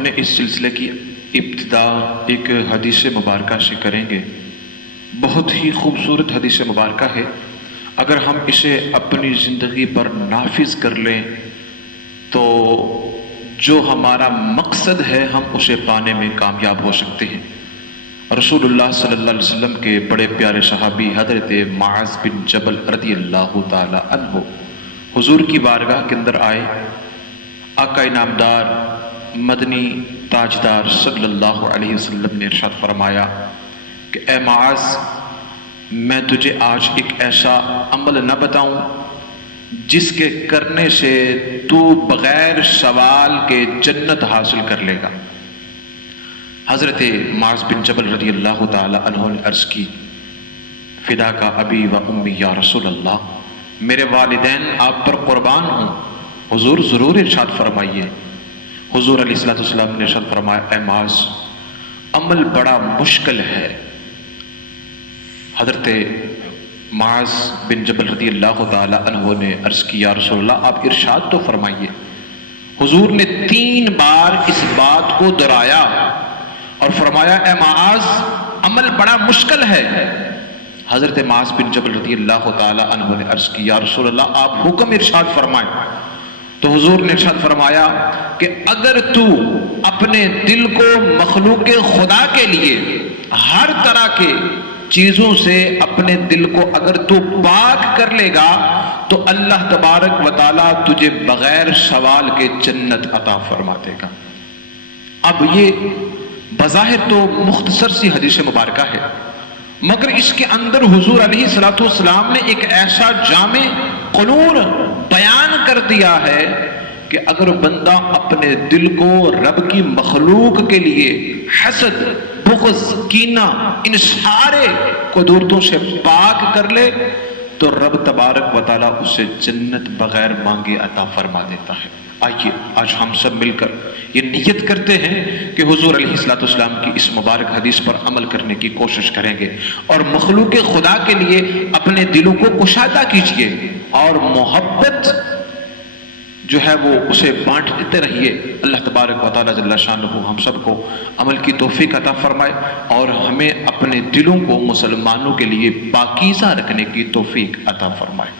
اپنے اس سلسلے کی ابتدا ایک حدیث مبارکہ سے کریں گے۔ بہت ہی خوبصورت حدیث مبارکہ ہے، اگر ہم اسے اپنی زندگی پر نافذ کر لیں تو جو ہمارا مقصد ہے ہم اسے پانے میں کامیاب ہو سکتے ہیں۔ رسول اللہ صلی اللہ علیہ وسلم کے بڑے پیارے صحابی حضرت معاذ بن جبل رضی اللہ تعالی عنہ حضور کی بارگاہ کے اندر آئے۔ آقا انعامدار مدنی تاجدار صلی اللہ علیہ وسلم نے ارشاد فرمایا کہ اے معاذ، میں تجھے آج ایک ایسا عمل نہ بتاؤں جس کے کرنے سے تو بغیر سوال کے جنت حاصل کر لے گا۔ حضرت معاذ بن جبل رضی اللہ تعالی عنہ نے عرض کی، فدا کا ابی و امی یا رسول اللہ، میرے والدین آپ پر قربان ہوں، حضور ضرور ارشاد فرمائیے۔ حضور علیہ السلام نے ارشاد فرمایا، اے معاذ، عمل بڑا مشکل ہے۔ حضرت معاذ بن جبل رضی اللہ تعالی عنہ نے عرض کی، یا رسول اللہ آپ ارشاد تو فرمائیے۔ حضور نے 3 بار اس بات کو دہرایا اور فرمایا، اے معاذ، عمل بڑا مشکل ہے۔ حضرت معاذ بن جبل رضی اللہ تعالی عنہ نے عرض کی، یا رسول اللہ آپ حکم ارشاد فرمائیں۔ تو حضور نے ارشاد فرمایا کہ اگر تو اپنے دل کو مخلوق خدا کے لیے ہر طرح کے چیزوں سے اپنے دل کو اگر تو پاک کر لے گا تو اللہ تبارک و تعالیٰ تجھے بغیر سوال کے جنت عطا فرما دے گا۔ اب یہ بظاہر تو مختصر سی حدیث مبارکہ ہے، مگر اس کے اندر حضور علیہ السلام نے ایک ایسا جامع قانون بیان کر دیا ہے کہ اگر بندہ اپنے دل کو رب کی مخلوق کے لیے حسد، بغض، کینہ، ان سارے قدرتوں سے پاک کر لے تو رب تبارک و تعالیٰ اسے جنت بغیر مانگے عطا فرما دیتا ہے۔ آئیے آج ہم سب مل کر یہ نیت کرتے ہیں کہ حضور علیہ السلام کی اس مبارک حدیث پر عمل کرنے کی کوشش کریں گے اور مخلوق خدا کے لیے اپنے دلوں کو کشادہ کیجئے اور محبت جو ہے وہ اسے بانٹ دیتے رہیے۔ اللہ تبارک و تعالیٰ جل شانہ ہم سب کو عمل کی توفیق عطا فرمائے اور ہمیں اپنے دلوں کو مسلمانوں کے لیے پاکیزہ رکھنے کی توفیق عطا فرمائے۔